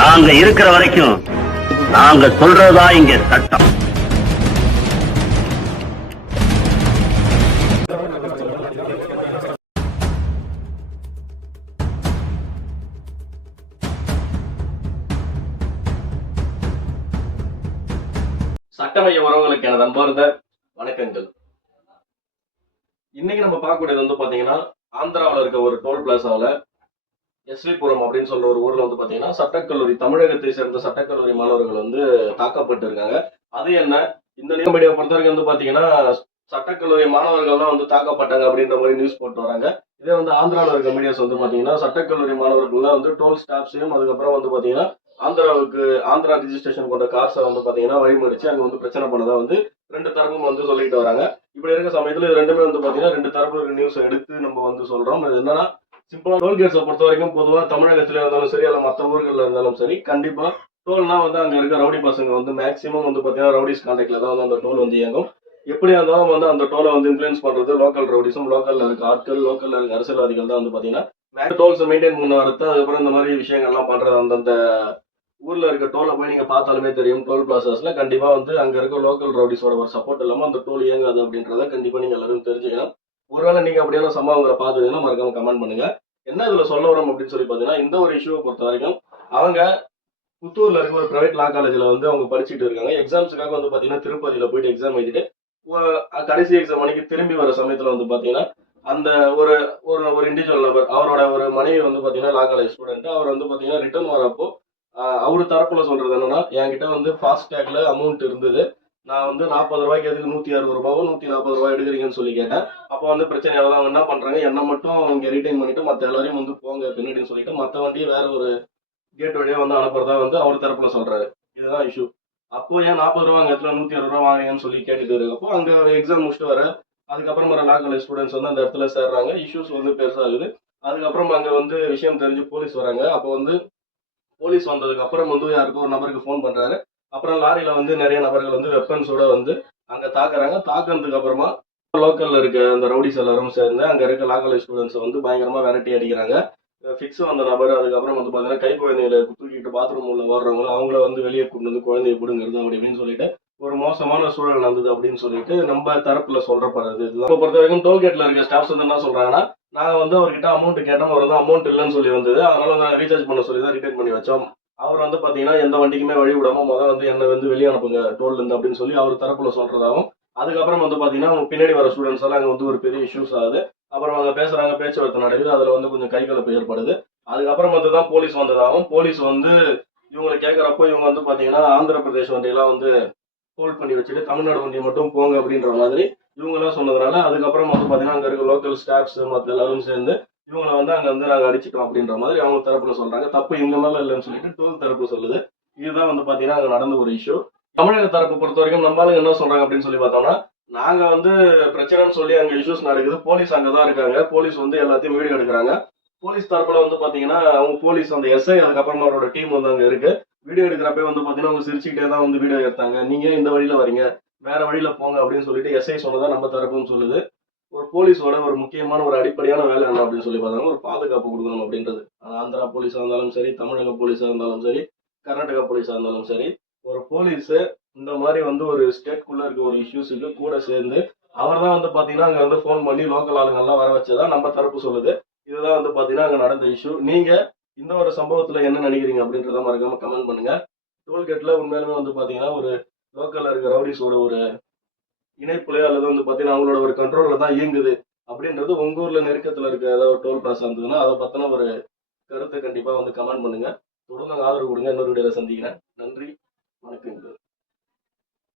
நாங்க இருக்கிற வரைக்கும் நாங்க சொல்றதா இங்க சட்டம். சட்டமைய உறவுகளுக்கு எனது அன்பார்ந்த வணக்கங்கள். இன்னைக்கு நம்ம பார்க்கக்கூடியது வந்து பாத்தீங்கன்னா, ஆந்திராவில் இருக்க ஒரு டோல் பிளாசாவில் எஸ்விபுரம் அப்படின்னு சொல்ற ஒரு ஊர்ல வந்து பாத்தீங்கன்னா, சட்டக்கல்லூரி தமிழகத்தை சேர்ந்த சட்டக்கல்லூரி மாணவர்கள் வந்து தாக்கப்பட்டு இருக்காங்க. அது என்ன, இந்த நியூஸ் மீடியா பொறுத்த வரைக்கும் வந்து பாத்தீங்கன்னா, சட்டக்கல்லூரி மாணவர்கள் தான் வந்து தாக்கப்பட்டாங்க அப்படின்ற மாதிரி நியூஸ் போட்டு வராங்க. இதே வந்து ஆந்திராவில் இருக்க மீடியாஸ் வந்து பாத்தீங்கன்னா, சட்டக்கல்லூரி மாணவர்கள் தான் வந்து டோல் ஸ்டாப்ஸையும் அதுக்கப்புறம் வந்து பாத்தீங்கன்னா ஆந்திரா ரிஜிஸ்ட்ரேஷன் கொண்ட கார்ஸை வந்து பாத்தீங்கன்னா வழிமறிச்சு அங்க வந்து பிரச்சனை பண்ணதா வந்து ரெண்டு தரப்பும் வந்து சொல்லிட்டு வராங்க. இப்படி இருக்க சமயத்துல இது ரெண்டுமே வந்து பாத்தீங்கன்னா ரெண்டு தரப்பு நியூஸ் எடுத்து நம்ம வந்து சொல்றோம். இது என்னன்னா, சிம்பிளா டோல்கேட்ஸை பொறுத்த வரைக்கும் பொதுவா தமிழகத்துல இருந்தாலும் சரி, அல்ல மற்ற ஊர்கள்ல இருந்தாலும் சரி, கண்டிப்பா டோல்னா வந்து அங்க இருக்க ரவுடி பசங்க வந்து மேக்சிமம் வந்து பாத்தீங்கன்னா ரவுடிஸ் கான்டாக்ட்ல தான் வந்து அந்த டோல் வந்து இயங்கும். எப்படியா இருந்தாலும் வந்து அந்த டோலை வந்து இன்ஃபுளுன்ஸ் பண்றது லோக்கல் ரவுடிஸும், லோக்கல்ல இருக்க ஆட்கள், லோக்கல்ல இருக்க அரசியல்வாதிகள் தான் வந்து பாத்தீங்கன்னா டோல்ஸ் மெயின்டைன் பண்ண வரது. அதுக்கப்புறம் இந்த மாதிரி விஷயங்கள்லாம் பண்றது அந்தந்த ஊர்ல இருக்க டோலை போய் நீங்க பார்த்தாலுமே தெரியும். டோல் பிளாசாஸ்ல கண்டிப்பா வந்து அங்க இருக்க லோக்கல் ரவுடிஸோட ஒரு சப்போர்ட் இல்லாம அந்த டோல் இயங்காது அப்படின்றத கண்டிப்பா நீங்க எல்லாரும் தெரிஞ்சுக்கணும். ஒருவேளை நீங்க அப்படியான சம்பவங்களை பார்த்தீங்கன்னா மறக்காம கமெண்ட் பண்ணுங்க. என்ன இதுல சொல்ல வரோம் அப்படின்னு சொல்லி பாத்தீங்கன்னா, இந்த ஒரு இஷ்யூவை பொறுத்த வரைக்கும் அவங்க புத்தூர்ல இருக்க ஒரு பிரைவேட் லா காலேஜ்ல வந்து அவங்க படிச்சுட்டு இருக்காங்க. எக்ஸாம்ஸுக்காக வந்து பாத்தீங்கன்னா திருப்பதியில போயிட்டு எக்ஸாம் எழுதிட்டு கடைசி எக்ஸாம் மணிக்கு திரும்பி வர சமயத்துல வந்து பாத்தீங்கன்னா அந்த ஒரு ஒரு ஒரு இண்டிவிஜுவல் நபர், அவரோட ஒரு மனைவி வந்து பாத்தீங்கன்னா லா காலேஜ் ஸ்டூடெண்ட், அவர் வந்து பாத்தீங்கன்னா ரிட்டர்ன் வரப்போ அவரு தரப்புல சொல்றது என்னன்னா, என்கிட்ட வந்து ஃபாஸ்டேக்ல அமௌண்ட் இருந்தது, நான் வந்து 40 ரூபாய்க்கு எதுக்கு 160 ரூபாவோ 140 ரூபாய் எடுக்கிறீங்கன்னு சொல்லி கேட்டேன். அப்போ வந்து பிரச்சனை அவங்க என்ன பண்றாங்க, என்ன மட்டும் இங்க ரிட்டைன் பண்ணிட்டு மத்த எல்லாரையும் வந்து போங்க பின்னாடின்னு சொல்லிட்டு மத்த வண்டியை வேற ஒரு கேட் வழியா வந்து அனுப்புறதா வந்து அவர் தரப்புல சொல்றாரு. இதுதான் இஷ்யூ. அப்போ ஏன் 40 ரூபா அங்க இடத்துல 160 ரூபா வாங்குறீங்கன்னு சொல்லி கேட்டுட்டு இருக்கப்போ அங்க எக்ஸாம் முடிச்சுட்டு வர அதுக்கப்புறம் வர லா காலேஜ் ஸ்டூடெண்ட்ஸ் வந்து அந்த இடத்துல சேர்றாங்க. இஷ்யூஸ் வந்து பெருசாகுது. அதுக்கப்புறம் அங்க வந்து விஷயம் தெரிஞ்சு போலீஸ் வராங்க. அப்போ வந்து போலீஸ் வந்ததுக்கு அப்புறம் வந்து யாருக்கும் ஒரு நபருக்கு ஃபோன் பண்றாரு. அப்புறம் லாரியில வந்து நிறைய நபர்கள் வந்து வெப்பன்ஸோட வந்து அங்க தாக்குறாங்க. தாக்குனதுக்கு அப்புறமா லோக்கல்ல இருக்க அந்த ரவுடிஸ் எல்லாரும் சேர்ந்து அங்க இருக்க லா காலேஜ் ஸ்டூடெண்ட்ஸ் வந்து பயங்கரமா விரட்டி அடிக்கிறாங்க. ஃபிக்ஸ் வந்த நபர், அதுக்கப்புறம் வந்து பாத்தீங்கன்னா கை குழந்தைகளை தூக்கிட்டு பாத்ரூம் உள்ள ஓடுறவங்களும் அவங்கள வந்து வெளியே கொண்டு வந்து குழந்தைய பிடுங்கிறது அப்படி அப்படின்னு சொல்லிட்டு ஒரு மோசமான சூழல் நடந்தது அப்படின்னு சொல்லிட்டு நம்ம தரப்புல சொல்றப்படுறது. இதுதான் பொறுத்த வரைக்கும் டோல்கேட்ல இருக்க ஸ்டாஃப்ஸ் வந்து என்ன சொல்றாங்கன்னா, நாங்க வந்து அவர்கிட்ட அமௌண்ட் கேட்டோம், அவர் வந்து அமௌண்ட் இல்லைன்னு சொல்லி வந்தது, அதனால நாங்க ரீசார்ஜ் பண்ண சொல்லி தான் ரிட்டர்ன் பண்ணி வச்சோம். அவர் வந்து பாத்தீங்கன்னா எந்த வண்டிக்குமே வழி விடாம முதல் வந்து என்ன வந்து வெளியே அனுப்புங்க டோல்ல இருந்து அப்படின்னு சொல்லி அவர் தரப்புல சொல்றதாகவும், அதுக்கப்புறம் வந்து பாத்தீங்கன்னா பின்னாடி வர ஸ்டூடெண்ட்ஸ் எல்லாம் அங்க வந்து ஒரு பெரிய இஷ்யூஸ் ஆகுது. அப்புறம் அவங்க பேசுறாங்க, பேச்சுவார்த்தை நடக்குது, அதுல வந்து கொஞ்சம் கைகலப்பு ஏற்படுது. அதுக்கப்புறம் வந்து தான் போலீஸ் வந்ததாகவும், போலீஸ் வந்து இவங்களை கேட்கறப்போ இவங்க வந்து பாத்தீங்கன்னா ஆந்திர பிரதேஷ் வண்டியெல்லாம் வந்து ஹோல்ட் பண்ணி வச்சுட்டு தமிழ்நாடு வண்டி மட்டும் போங்க அப்படின்ற மாதிரி இவங்க எல்லாம் சொன்னதுனால, அதுக்கப்புறம் வந்து பாத்தீங்கன்னா அங்க இருக்க லோக்கல் ஸ்டாஃப்ஸ் மத்த எல்லாரும் சேர்ந்து இவங்களை வந்து அங்க வந்து நாங்க அடிச்சிட்டோம் அப்படின்ற மாதிரி அவங்க தரப்புல சொல்றாங்க. தப்பு இவங்க மேல இல்லைன்னு சொல்லிட்டு டோல் தரப்பு சொல்லுது. இதுதான் வந்து பாத்தீங்கன்னா அங்க நடந்த ஒரு இஷ்யூ. தமிழக தரப்பு பொறுத்த வரைக்கும் நம்மளால என்ன சொல்றாங்க அப்படின்னு சொல்லி பார்த்தோம்னா, நாங்க வந்து பிரச்சனைன்னு சொல்லி அங்க இஷ்யூஸ் நடக்குது, போலீஸ் அங்கதான் இருக்காங்க, போலீஸ் வந்து எல்லாத்தையும் வீடியோ எடுக்கிறாங்க. போலீஸ் தரப்புல வந்து பாத்தீங்கன்னா அவங்க போலீஸ் அந்த எஸ்ஐ அதுக்கப்புறமா அவரோட டீம் வந்து அங்க இருக்கு. வீடியோ எடுக்கிறப்ப வந்து பாத்தீங்கன்னா அவங்க சிரிச்சுக்கிட்டே தான் வந்து வீடியோ எடுத்தாங்க. நீங்க இந்த வழியில வரீங்க, வேற வழியில போங்க அப்படின்னு சொல்லிட்டு எஸ்ஐ சொன்னதா நம்ம தரப்புன்னு சொல்லுது. ஒரு போலீஸோட ஒரு முக்கியமான ஒரு அடிப்படையான வேலை என்ன அப்படின்னு சொல்லி பார்த்தோம்னா, ஒரு பாதுகாப்பு கொடுக்கணும் அப்படின்றது. அது ஆந்திரா போலீஸா இருந்தாலும் சரி, தமிழக போலீஸா இருந்தாலும் சரி, கர்நாடகா போலீஸா இருந்தாலும் சரி, ஒரு போலீஸ் இந்த மாதிரி வந்து ஒரு ஸ்டேட்குள்ள இருக்க ஒரு இஷ்யூஸுக்கு கூட சேர்ந்து அவர் தான் வந்து பாத்தீங்கன்னா அங்க வந்து ஃபோன் பண்ணி லோக்கல் ஆளுங்க எல்லாம் வர வச்சதா நம்ம தரப்பு சொல்லுது. இதுதான் வந்து பாத்தீங்கன்னா அங்க நடந்த இஷ்யூ. நீங்க இந்த ஒரு சம்பவத்துல என்ன நினைக்கிறீங்க அப்படின்றத மறக்காம கமெண்ட் பண்ணுங்க. டோல்கேட்ல உண்மையிலுமே வந்து பாத்தீங்கன்னா ஒரு லோக்கல்ல இருக்க ரவுடிஸோட ஒரு இணைப்புலையோ அல்லது வந்து பாத்தீங்கன்னா அவங்களோட ஒரு கண்ட்ரோல்ல தான் இயங்குது அப்படின்றது உங்க ஊர்ல நெருக்கத்துல இருக்க ஏதாவது ஒரு டோல் பிளாசா இருந்ததுன்னா அதை பத்தின ஒரு கருத்தை கண்டிப்பா வந்து கமெண்ட் பண்ணுங்க. தொடர்ந்து ஆதரவு கொடுங்க. இன்னொரு வீடியோல சந்திக்கிறேன். நன்றி, வணக்கம்.